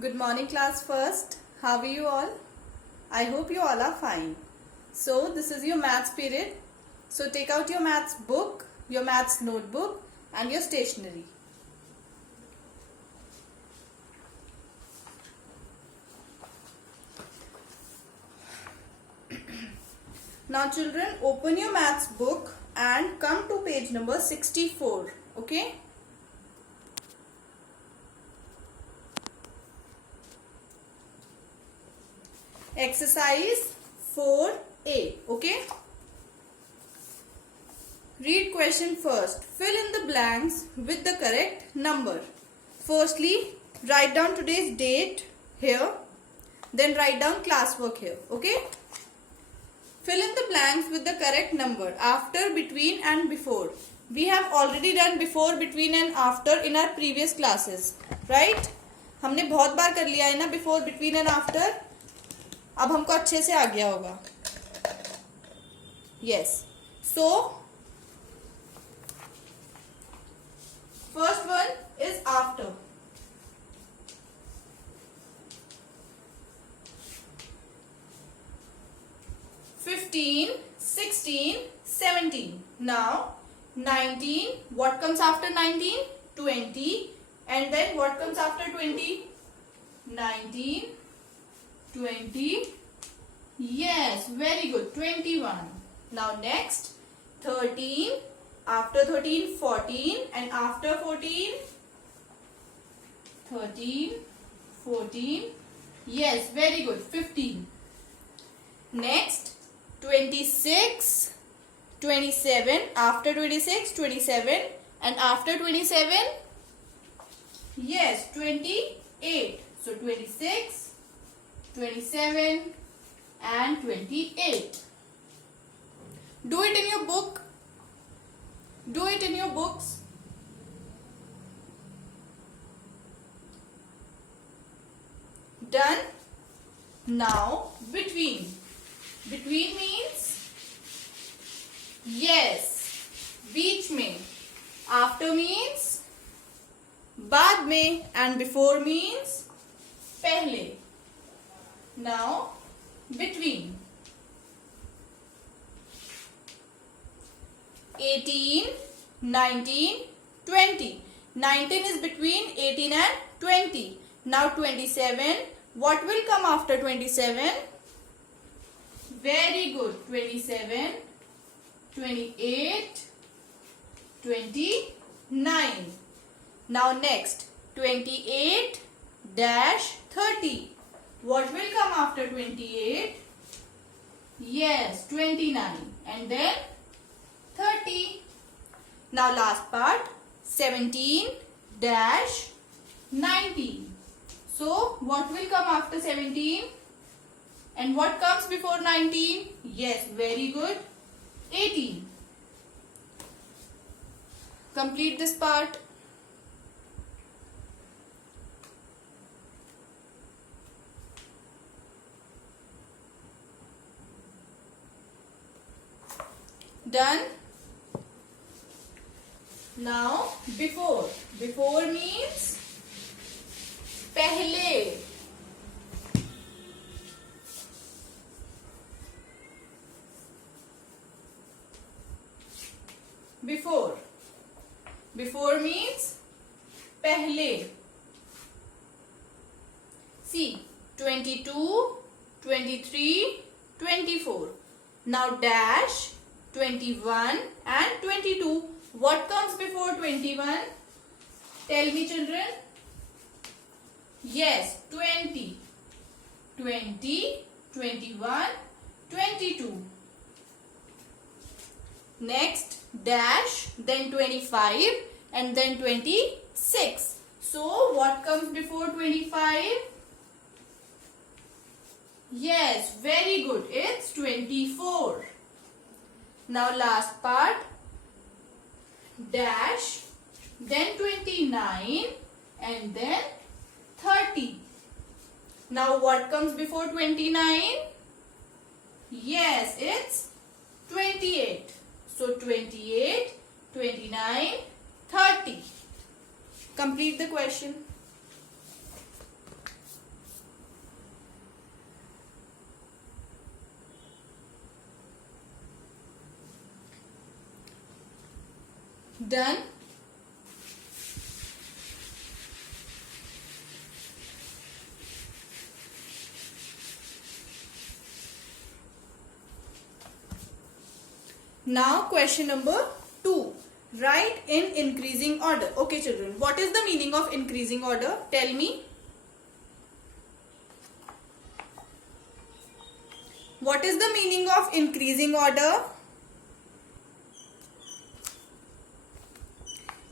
Good morning, class first. How are you all? I hope you all are fine. So, this is your maths period. So, take out your maths book, your maths notebook and your stationery. Now, children, open your maths book and come to page number 64. Okay? Exercise 4A. Okay? Read question first. Fill in the blanks with the correct number. Firstly, write down today's date here. Then write down classwork here. Okay? Fill in the blanks with the correct number after, between and before. We have already done before, between and after in our previous classes. Right? हमने बहुत बार कर लिया है ना before, between and after. अब हमको अच्छे से आ गया होगा. Yes. So, first one is after. (15, 16, 17). Now 19. What comes after 19? 20. And then what comes after 20? 19, 20. Yes, very good. 21. Now next 13. After 13, 14. And after 14, 13, 14. Yes, very good. 15. Next 26, 27. After 26, 27. And after 27, yes, 28. So 26, 27 and 28. Do it in your book. Do it in your books. Done. Now between. Between means yes, बीच में. After means बाद में and before means पहले. Now between. 18, 19, 20. 19 is between 18 and 20. Now 27. What will come after 27? Very good. 27, 28, 29. Now next 28 dash 30. What will come after 28? Yes, 29. And then 30. Now last part 17 dash 19. So what will come after 17? And what comes before 19? Yes, very good. 18. Complete this part. Done. Now before. Before means पहले. Before. Before means पहले. See, 22, 23, 24. Now dash 21 and 22. What comes before 21? Tell me, children. Yes, 20. 20, 21, 22. Next dash, then 25 and then 26. So what comes before 25? Yes, very good. It's 24. Now last part, dash, then 29 and then 30. Now what comes before 29? Yes, it's 28. So 28, 29, 30. Complete the question. Done. Now question number 2. Write in increasing order. Okay children, what is the meaning of increasing order? Tell me. What is the meaning of increasing order?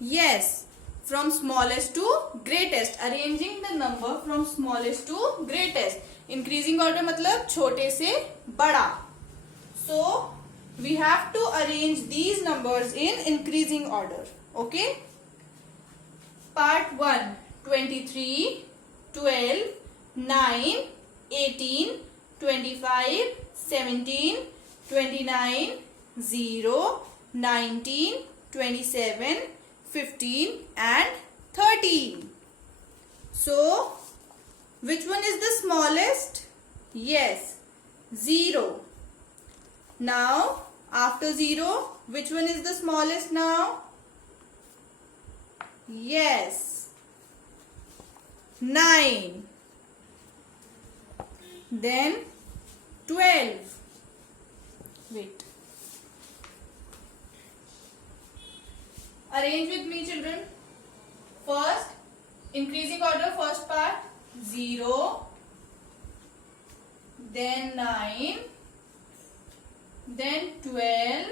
Yes, from smallest to greatest. Arranging the number from smallest to greatest. Increasing order मतलब छोटे से बड़ा. So we have to arrange these numbers in increasing order. Okay. Part 1. 23, 12, 9, 18, 25, 17, 29, 0, 19, 27, 15 and 13. So, which one is the smallest? Yes, 0. Now, after 0, which one is the smallest now? Yes, 9. Then 12. Wait. Arrange with me children. First, increasing order, first part 0, then 9, then 12,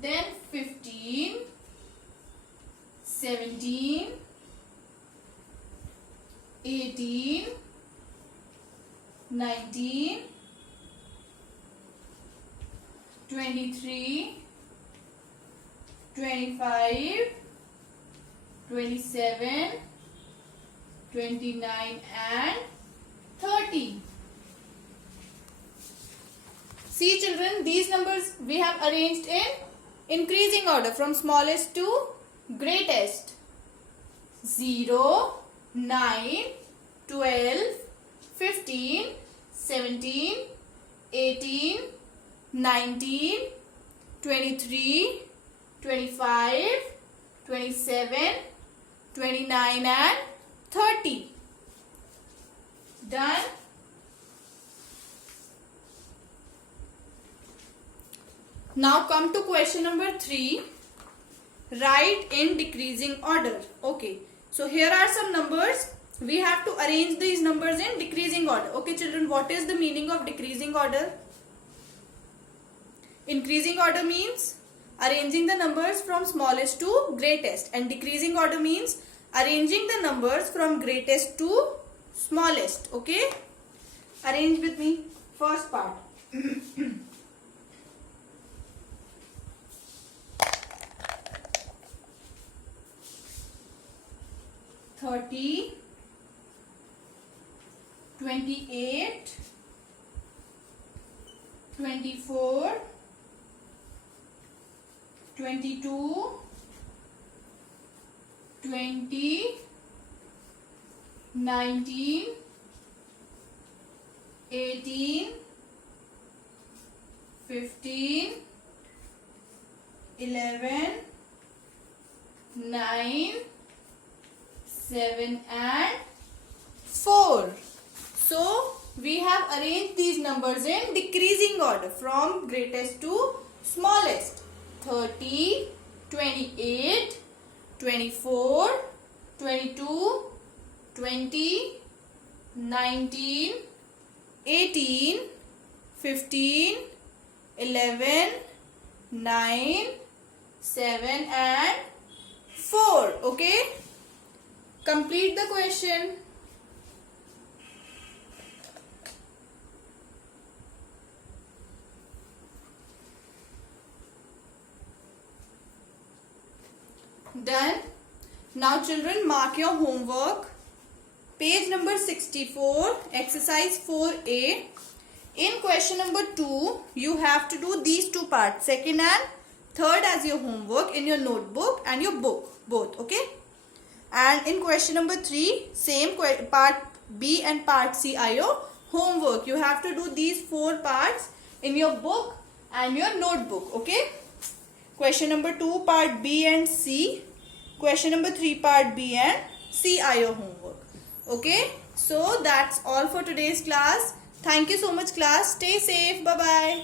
then 15, 17, 18, 19, 23, 25, 27, 29 and 30. See children, these numbers we have arranged in increasing order from smallest to greatest. 0, 9, 12, 15, 17, 18, 19, 23, 25, 27, 29 and 30. Done. Now come to question number 3. Write in decreasing order. Okay. So here are some numbers. We have to arrange these numbers in decreasing order. Okay children, what is the meaning of decreasing order? Increasing order means arranging the numbers from smallest to greatest, and decreasing order means arranging the numbers from greatest to smallest. Okay, arrange with me. First part. 30, 28, 24, 22, 20, 19, 18, 15, 11, 9, 7 and 4. So, we have arranged these numbers in decreasing order from greatest to smallest. 30, 28, 24, 22, 20, 19, 18, 15, 11, 9, 7 and 4. Okay? Complete the question. Done. Now children, mark your homework. Page number 64, exercise 4A. In question number 2, you have to do these two parts, second and third, as your homework in your notebook and your book, both. Okay? And in question number 3, same part B and part C are your homework. You have to do these 4 parts in your book and your notebook. Okay? Question number 2 part B and C. Question number 3 part B and C are your homework. Okay. So that's all for today's class. Thank you so much class. Stay safe. Bye bye.